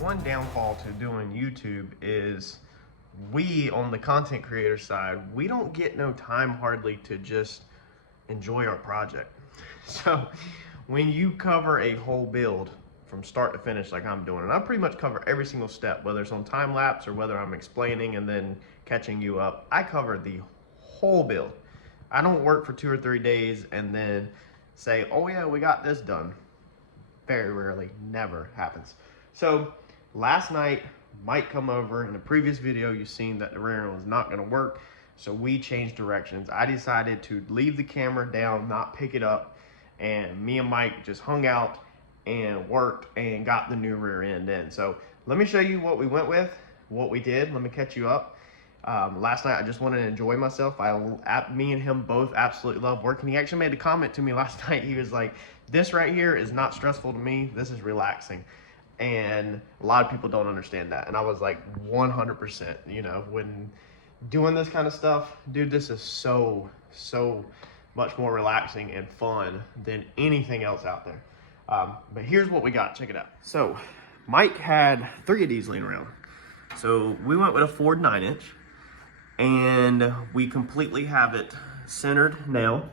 one downfall to doing YouTube is we, on the content creator side, we don't get no time hardly to just enjoy our project. So when you cover a whole build from start to finish like I'm doing, and I pretty much cover every single step, whether it's on time lapse or whether I'm explaining and then catching you up, I cover the whole build. I don't work for 2 or 3 days and then say, oh yeah, we got this done. Very rarely, never happens. So last night, Mike come over. In the previous video, you've seen that the rear end was not gonna work. So we changed directions. I decided to leave the camera down, not pick it up. And me and Mike just hung out and worked and got the new rear end in. So let me show you what we went with, what we did. Let me catch you up. Last night, I just wanted to enjoy myself. Me and him both absolutely love working. He actually made a comment to me last night. He was like, this right here is not stressful to me. This is relaxing. And a lot of people don't understand that. And I was like, 100%, you know, when doing this kind of stuff, dude, this is so much more relaxing and fun than anything else out there. But here's what we got. Check it out. So Mike had 3 of these laying around. So we went with a Ford 9-inch. And we completely have it centered now.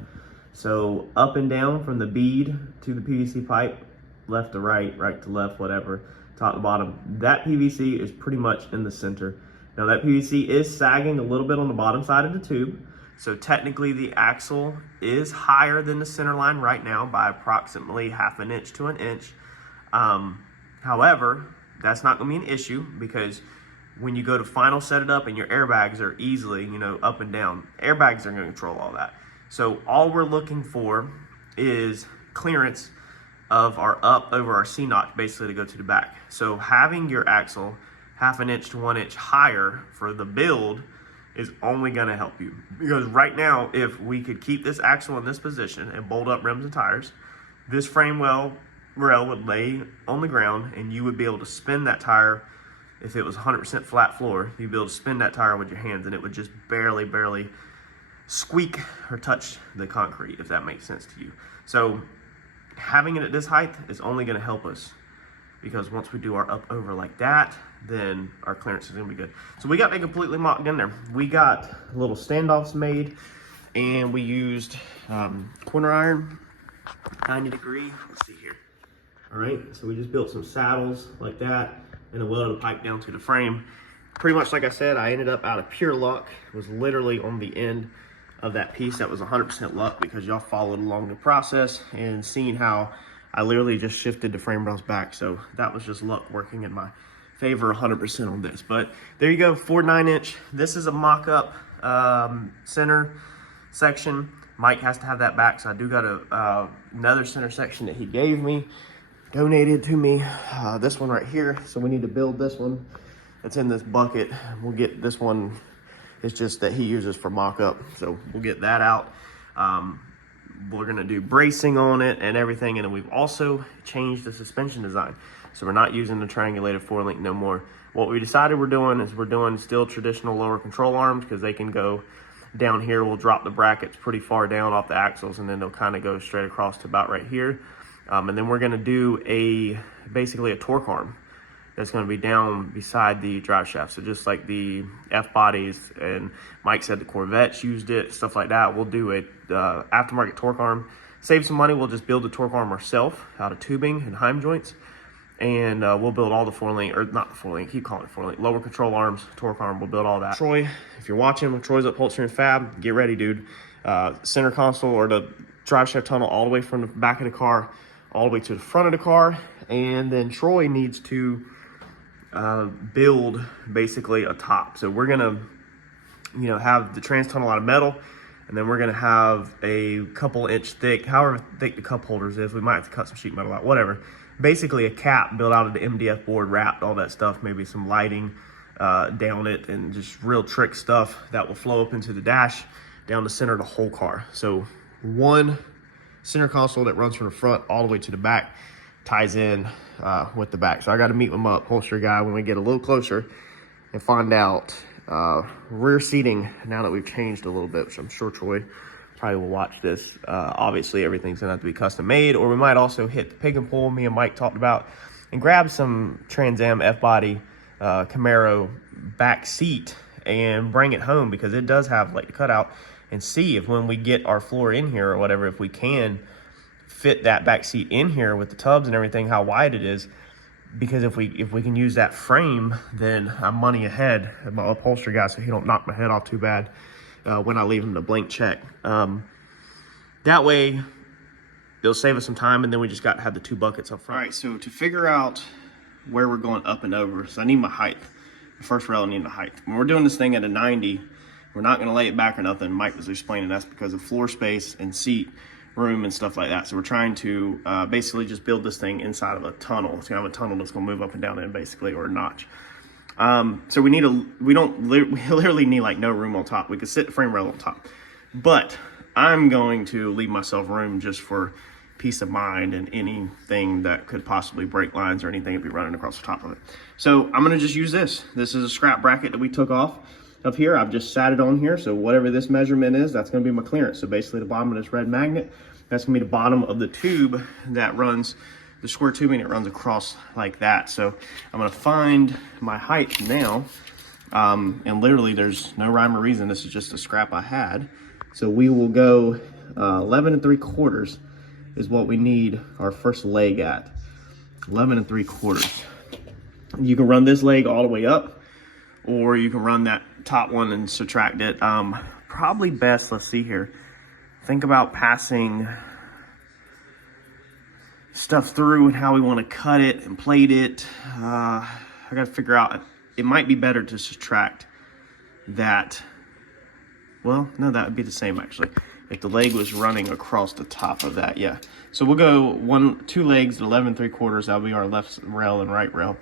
So up and down from the bead to the PVC pipe, left to right, right to left, whatever, top to bottom. That PVC is pretty much in the center. Now that PVC is sagging a little bit on the bottom side of the tube. So technically the axle is higher than the center line right now by approximately 1/2 inch to 1 inch. However, that's not gonna be an issue because when you go to final set it up and your airbags are easily, you know, up and down, airbags are going to control all that. So all we're looking for is clearance of our up over our C-notch, basically to go to the back. So having your axle 1/2 inch to 1 inch higher for the build is only going to help you. Because right now, if we could keep this axle in this position and bolt up rims and tires, this frame rail would lay on the ground and you would be able to spin that tire. If it was 100% flat floor, you'd be able to spin that tire with your hands and it would just barely squeak or touch the concrete, if that makes sense to you. So having it at this height is only going to help us because once we do our up over like that, then our clearance is going to be good. So we got it completely mocked in there. We got little standoffs made and we used corner iron, 90 degree. Let's see here. All right, so we just built some saddles like that and then welded a pipe down to the frame. Pretty much like I said, I ended up out of pure luck. It was literally on the end of that piece that was 100% luck because y'all followed along the process and seen how I literally just shifted the frame rails back. So that was just luck working in my favor 100% on this. But there you go, Ford 9-inch. This is a mock-up center section. Mike has to have that back, so I do got another center section that he gave me. Donated to me, this one right here. So we need to build this one. It's in this bucket. We'll get this one. It's just that he uses for mock-up. So we'll get that out. We're gonna do bracing on it and everything. And then we've also changed the suspension design. So we're not using the triangulated 4-link no more. What we decided we're doing is we're doing still traditional lower control arms because they can go down here. We'll drop the brackets pretty far down off the axles and then they'll kind of go straight across to about right here. And then we're going to do basically a torque arm that's going to be down beside the drive shaft. So just like the F bodies, and Mike said the Corvettes used it, stuff like that. We'll do a aftermarket torque arm. Save some money. We'll just build the torque arm ourselves out of tubing and Heim joints. And we'll build all the 4-link, or not the 4-link, keep calling it 4-link, lower control arms, torque arm, we'll build all that. Troy, if you're watching, Troy's Upholstery and Fab, get ready, dude. Center console or the drive shaft tunnel all the way from the back of the car all the way to the front of the car, and then Troy needs to build basically a top. So we're gonna, you know, have the trans tunnel out of metal, and then we're gonna have a couple inch thick, however thick the cup holders is. We might have to cut some sheet metal out, whatever. Basically a cap built out of the MDF board, wrapped, all that stuff, maybe some lighting down it, and just real trick stuff that will flow up into the dash down the center of the whole car. So one center console that runs from the front all the way to the back ties in with the back. So I got to meet with my upholstery guy when we get a little closer and find out rear seating now that we've changed a little bit, which I'm sure Troy probably will watch this. Obviously everything's gonna have to be custom made, or we might also hit the pig and pull me and Mike talked about and grab some Trans Am F-body Camaro back seat and bring it home, because it does have like the cutout, and see if when we get our floor in here or whatever, if we can fit that back seat in here with the tubs and everything, how wide it is. Because if we can use that frame, then I'm money ahead of my upholstery guy, so he don't knock my head off too bad when I leave him the blank check. That way it'll save us some time, and then we just got to have the 2 buckets up front. All right, so to figure out where we're going up and over, so I need my height. The first rail, I need the height. When we're doing this thing at a 90, we're not going to lay it back or nothing. Mike was explaining that's because of floor space and seat room and stuff like that. So we're trying to basically just build this thing inside of a tunnel. It's gonna have a tunnel that's gonna move up and down in, basically, or a notch. So we literally need like no room on top. We could sit the frame rail on top, but I'm going to leave myself room just for peace of mind and anything that could possibly break lines or anything that be running across the top of it. So I'm gonna just use this. This is a scrap bracket that we took off of here. I've just sat it on here, so whatever this measurement is, that's going to be my clearance. So basically the bottom of this red magnet, that's going to be the bottom of the tube that runs the square tubing. It runs across like that. So I'm going to find my height now, and literally there's no rhyme or reason. This is just a scrap I had. So we will go 11 3/4 is what we need our first leg at. 11 3/4. You can run this leg all the way up, or you can run that top one and subtract it. Probably best, let's see here, think about passing stuff through and how we want to cut it and plate it. I got to figure out, it might be better to subtract that. Well, no, that would be the same actually, if the leg was running across the top of that. Yeah, so we'll go 2 legs at 11 3/4. That'll be our left rail and right rail.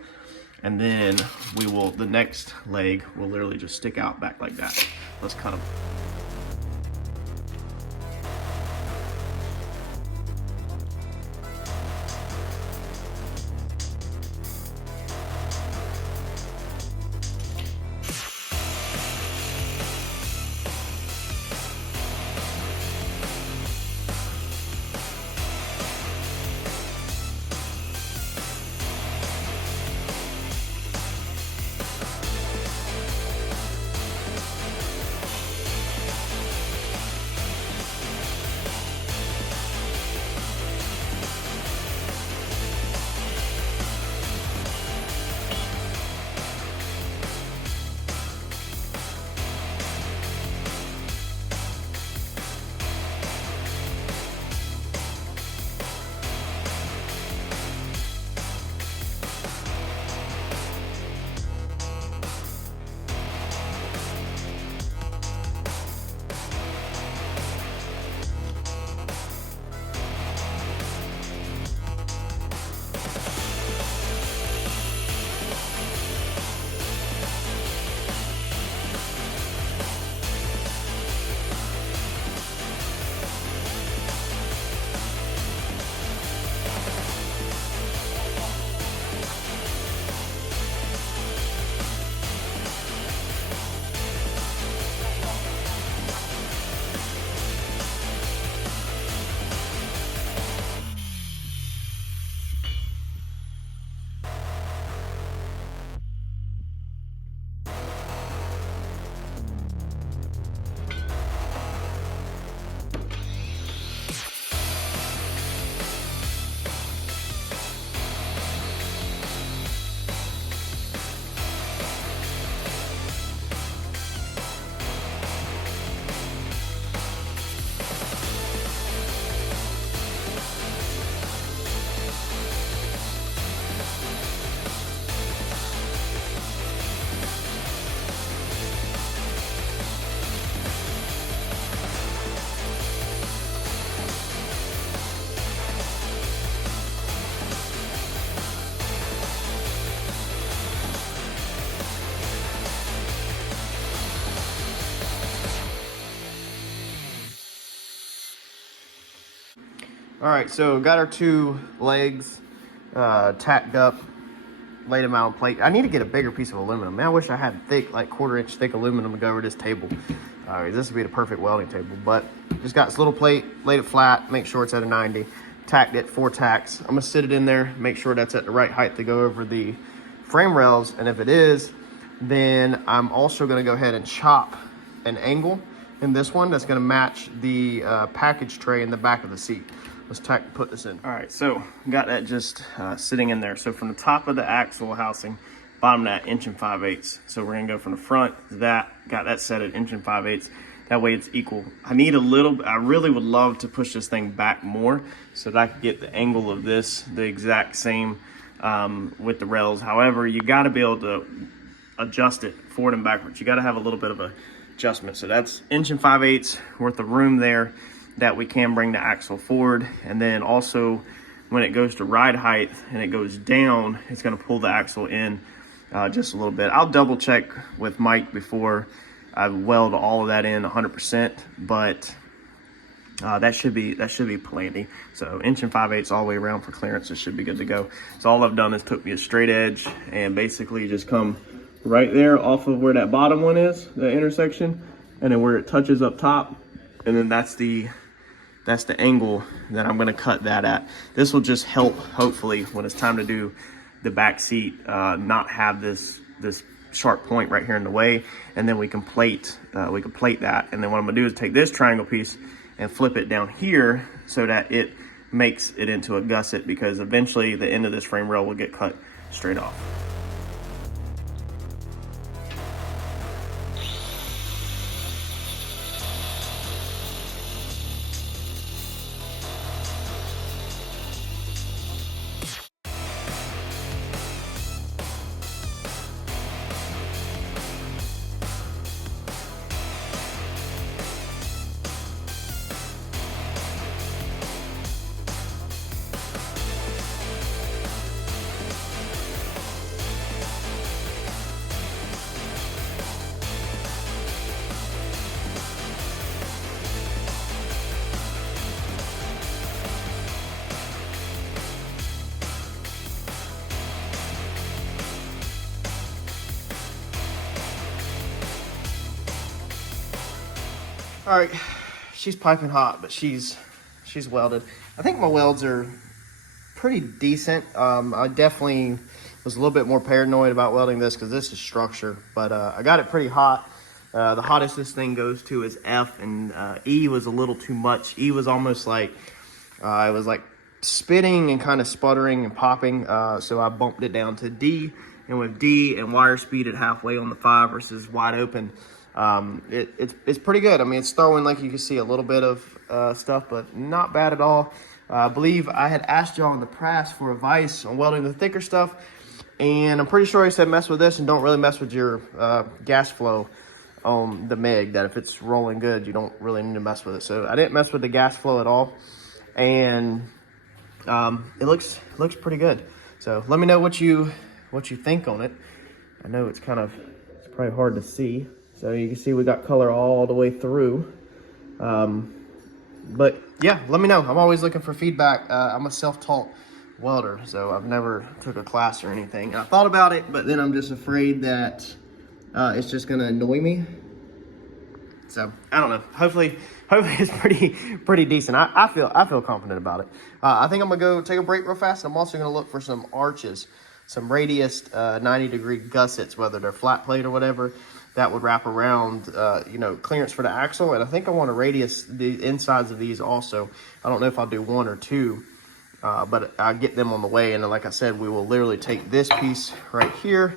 And then the next leg will literally just stick out back like that. Let's cut them. All right, so got our 2 legs tacked up, laid them out on plate. I need to get a bigger piece of aluminum. Man, I wish I had thick, like 1/4 inch thick aluminum to go over this table. This would be the perfect welding table, but just got this little plate, laid it flat, make sure it's at a 90. tacked it 4 tacks. I'm gonna sit it in there, make sure that's at the right height to go over the frame rails, and if it is, then I'm also gonna go ahead and chop an angle in this one that's gonna match the package tray in the back of the seat. Let's put this in. All right, so got that just sitting in there. So from the top of the axle housing, bottom of that 1 5/8 inches. So we're gonna go from the front to that, got that set at 1 5/8 inches. That way it's equal. I need a little, I really would love to push this thing back more so that I could get the angle of this the exact same with the rails. However, you gotta be able to adjust it forward and backwards. You gotta have a little bit of a adjustment. So that's 1 5/8 inches worth of room there that we can bring the axle forward. And then also when it goes to ride height and it goes down, it's gonna pull the axle in just a little bit. I'll double check with Mike before I weld all of that in 100%, but that should be plenty. So 1 5/8 inches all the way around for clearance, it should be good to go. So all I've done is took me a straight edge and basically just come right there off of where that bottom one is, the intersection, and then where it touches up top, and then that's the angle that I'm gonna cut that at. This will just help, hopefully, when it's time to do the back seat, not have this sharp point right here in the way, and then we can plate that. And then what I'm gonna do is take this triangle piece and flip it down here so that it makes it into a gusset, because eventually the end of this frame rail will get cut straight off. All right, she's piping hot, but she's welded. I think my welds are pretty decent. I definitely was a little bit more paranoid about welding this because this is structure, but I got it pretty hot. The hottest this thing goes to is F, and E was a little too much. E was almost like, it was like spitting and kind of sputtering and popping, so I bumped it down to D, and with D and wire speed at halfway on the 5 versus wide open, it's pretty good. I mean, it's throwing, like you can see, a little bit of stuff, but not bad at all. I believe I had asked y'all in the past for advice on welding the thicker stuff, and I'm pretty sure I said mess with this and don't really mess with your gas flow on the MIG, that if it's rolling good, you don't really need to mess with it. So I didn't mess with the gas flow at all, and it looks pretty good. So let me know what you think on it. I know it's probably hard to see. So you can see we got color all the way through. But yeah, let me know. I'm always looking for feedback. I'm a self-taught welder, so I've never took a class or anything. And I thought about it, but then I'm just afraid that it's just gonna annoy me. So I don't know. Hopefully it's pretty decent. I feel confident about it. I think I'm gonna go take a break real fast. I'm also gonna look for some arches, some radius 90-degree gussets, whether they're flat plate or whatever, that would wrap around, clearance for the axle. And I think I want to radius the insides of these also. I don't know if I'll do 1 or 2, but I'll get them on the way. And then, like I said, we will literally take this piece right here.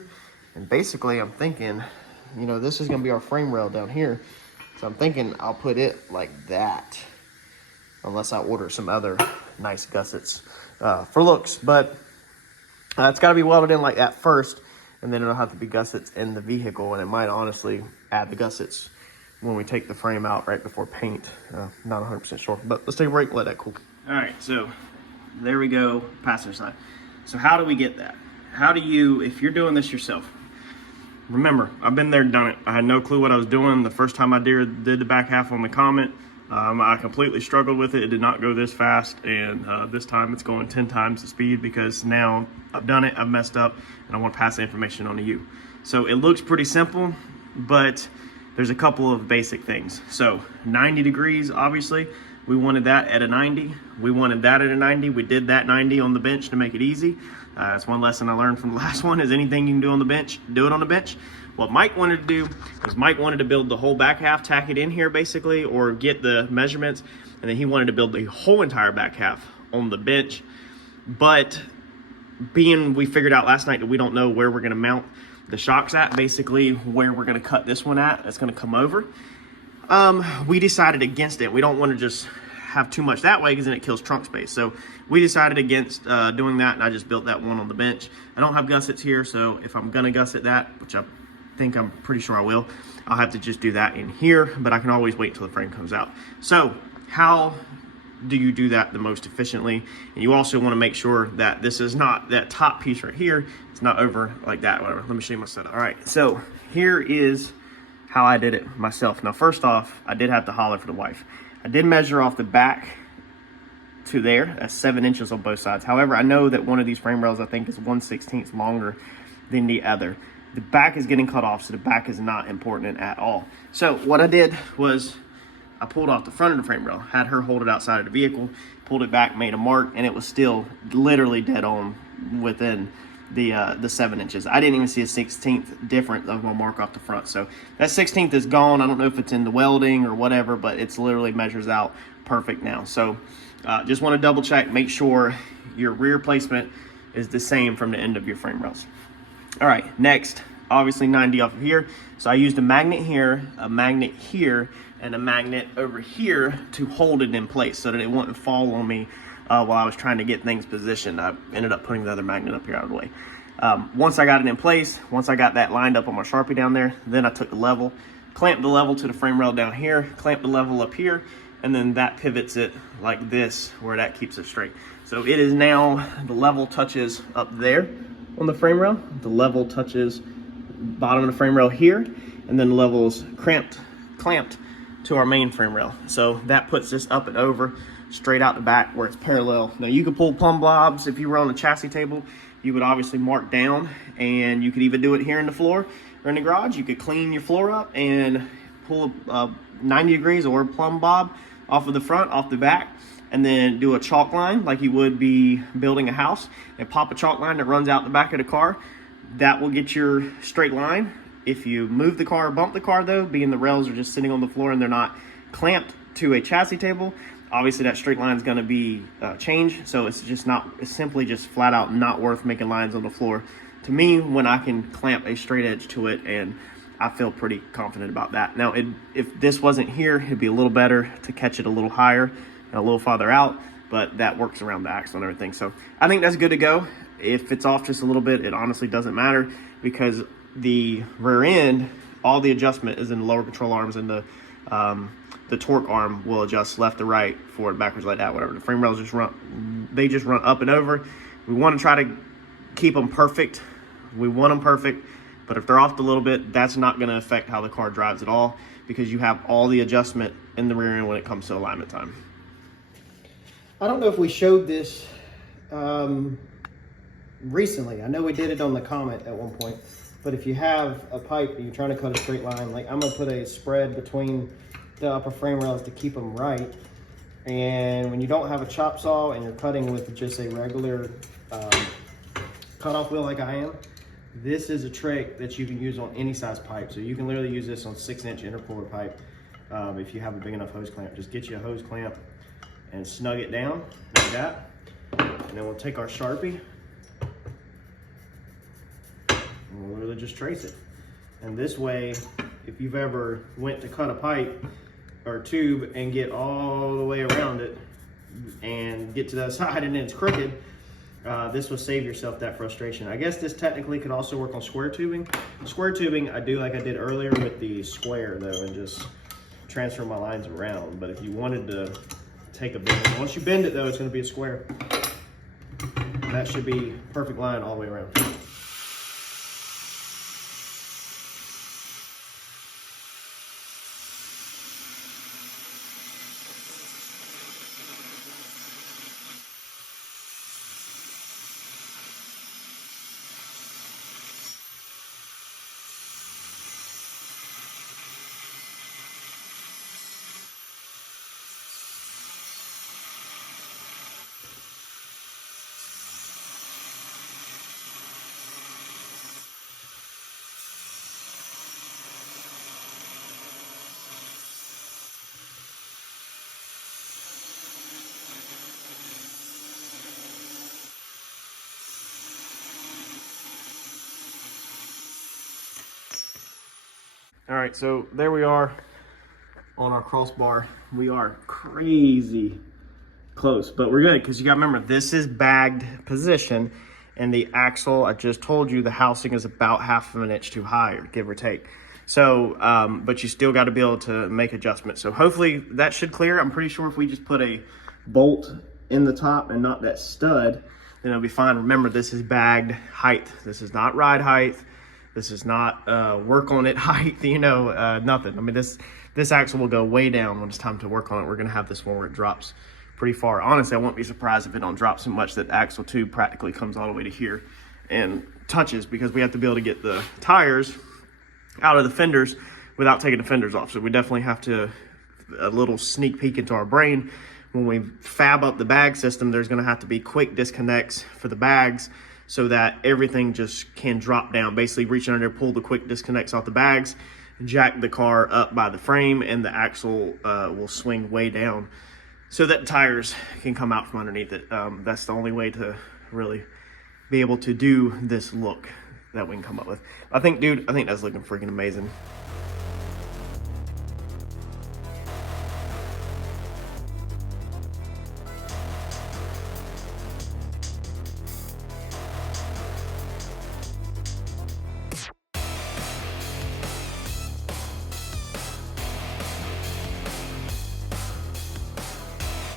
And basically, I'm thinking, this is going to be our frame rail down here. So I'm thinking I'll put it like that, unless I order some other nice gussets for looks. But it's got to be welded in like that first, and then it'll have to be gussets in the vehicle, and it might honestly add the gussets when we take the frame out right before paint. Not 100% sure, but let's take a break and let that cool. All right, so there we go, passenger side. So how do we get that? How do you, if you're doing this yourself, remember, I've been there, done it. I had no clue what I was doing the first time I did the back half on the Comet. I completely struggled with it. It did not go this fast, and this time it's going 10 times the speed because now I've done it, I've messed up, and I want to pass the information on to you. So it looks pretty simple, but there's a couple of basic things. So 90 degrees, obviously, We wanted that at a 90. We wanted that at a 90. We did that 90 on the bench to make it easy. That's one lesson I learned from the last one, is anything you can do on the bench, do it on the bench. What Mike wanted to do is Mike wanted to build the whole back half, tack it in here basically, or get the measurements, and then he wanted to build the whole entire back half on the bench. But we figured out last night that we don't know where we're gonna mount the shocks at, basically where we're gonna cut this one at, that's gonna come over. We decided against it. We don't want to just have too much that way because then it kills trunk space. So we decided against doing that, and I just built that one on the bench. I don't have gussets here, so if I'm gonna gusset that, which I'm pretty sure I will, I'll have to just do that in here, but I can always wait till the frame comes out. So how do you do that the most efficiently? And you also want to make sure that this is not, that top piece right here, it's not over like that, whatever. Let me show you my setup. All right, so here is how I did it myself. Now, first off, I did have to holler for the wife. I did measure off the back to there. That's 7 inches on both sides. However, I know that one of these frame rails, I think, is 1/16 longer than the other. The back is getting cut off, so the back is not important at all. So what I did was I pulled off the front of the frame rail, had her hold it outside of the vehicle, pulled it back, made a mark, and it was still literally dead on within the 7 inches. I didn't even see a 1/16 difference of my mark off the front. So that 1/16 is gone. I don't know if it's in the welding or whatever, but it's literally measures out perfect now. So just want to double check, make sure your rear placement is the same from the end of your frame rails. All right, next, obviously 90 off of here. So I used a magnet here, and a magnet over here to hold it in place so that it wouldn't fall on me while I was trying to get things positioned. I ended up putting the other magnet up here out of the way. Once I got it in place, once I got that lined up on my Sharpie down there, then I took the level, clamped the level to the frame rail down here, clamped the level up here, and then that pivots it like this, where that keeps it straight. So it is now, the level touches up there on the frame rail, the level touches bottom of the frame rail here, and then the level is clamped to our main frame rail. So that puts this up and over, straight out the back where it's parallel. Now you could pull plumb bobs. If you were on a chassis table, you would obviously mark down, and you could even do it here in the floor or in the garage. You could clean your floor up and pull 90 degrees or plumb bob off of the front, off the back, and then do a chalk line like you would be building a house, and pop a chalk line that runs out the back of the car. That will get your straight line. If you move the car or bump the car though, being the rails are just sitting on the floor and they're not clamped to a chassis table, obviously that straight line is going to be changed. So it's simply just flat out not worth making lines on the floor to me when I can clamp a straight edge to it, and I feel pretty confident about that. Now, if this wasn't here, it'd be a little better to catch it a little higher and a little farther out, but that works around the axle and everything. So I think that's good to go. If it's off just a little bit, it honestly doesn't matter, because the rear end, all the adjustment is in the lower control arms, and the torque arm will adjust left to right, forward, backwards, like that, whatever. The frame rails just run up and over. We want to try to keep them perfect. We want them perfect, but if they're off a little bit, that's not going to affect how the car drives at all, because you have all the adjustment in the rear end when it comes to alignment time. I don't know if we showed this recently. I know we did it on the Comet at one point, but if you have a pipe and you're trying to cut a straight line, like I'm gonna put a spread between the upper frame rails to keep them right. And when you don't have a chop saw and you're cutting with just a regular cutoff wheel like I am, this is a trick that you can use on any size pipe. So you can literally use this on 6-inch intercooler pipe if you have a big enough hose clamp. Just get you a hose clamp and snug it down like that. And then we'll take our Sharpie and we'll really just trace it. And this way, if you've ever went to cut a pipe or a tube and get all the way around it and get to the side and then it's crooked, this will save yourself that frustration. I guess this technically could also work on square tubing. Square tubing, I do like I did earlier with the square though, and just transfer my lines around. But if you wanted to take a bend, once you bend it though, it's gonna be a square. That should be perfect line all the way around. All right, so there we are on our crossbar. We are crazy close, but we're good because you got to remember this is bagged position, and the axle, I just told you, the housing is about 1/2 inch too high, give or take. So, but you still got to be able to make adjustments. So hopefully that should clear. I'm pretty sure if we just put a bolt in the top and not that stud, then it'll be fine. Remember, this is bagged height. This is not ride height. This is not work on it height, you know, nothing. I mean, this axle will go way down when it's time to work on it. We're gonna have this one where it drops pretty far. Honestly, I won't be surprised if it don't drop so much that axle tube practically comes all the way to here and touches, because we have to be able to get the tires out of the fenders without taking the fenders off. So we definitely have to, a little sneak peek into our brain, when we fab up the bag system, there's gonna have to be quick disconnects for the bags so that everything just can drop down. Basically reach under, pull the quick disconnects off the bags, jack the car up by the frame, and the axle will swing way down so that the tires can come out from underneath it. That's the only way to really be able to do this look that we can come up with. I think, dude, I think that's looking freaking amazing.